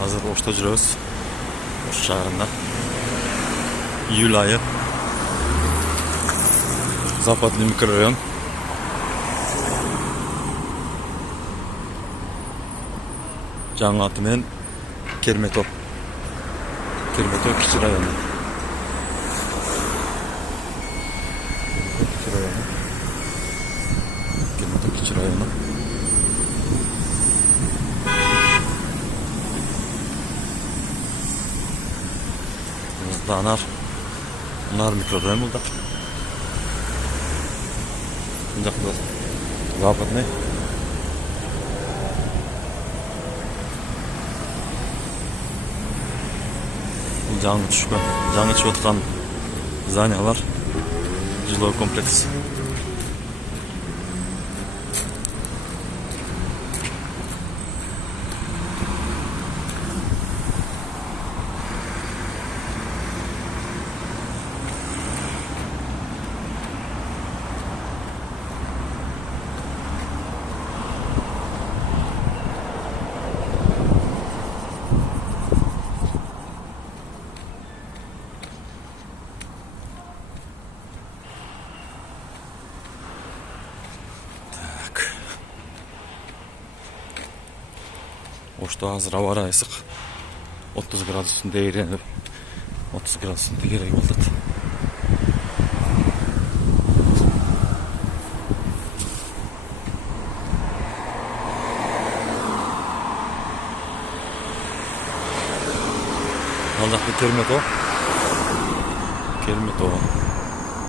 Hazır Oş'ta жүрөбүз. Oş шаарында. Июль айы. Западный микрорайон. Жаңы аты менен Кермето. Кермето кичи району. Кермето кичи району. Anar микрорайон булда. Мындакта западный. Жаңы чыгып аткан зданиялар, жилой комплекс. Ошто азыр аба ырайы ысык. 30 градустун дегеренип, 30 градустун тегереги болот. Алдакы Кермето.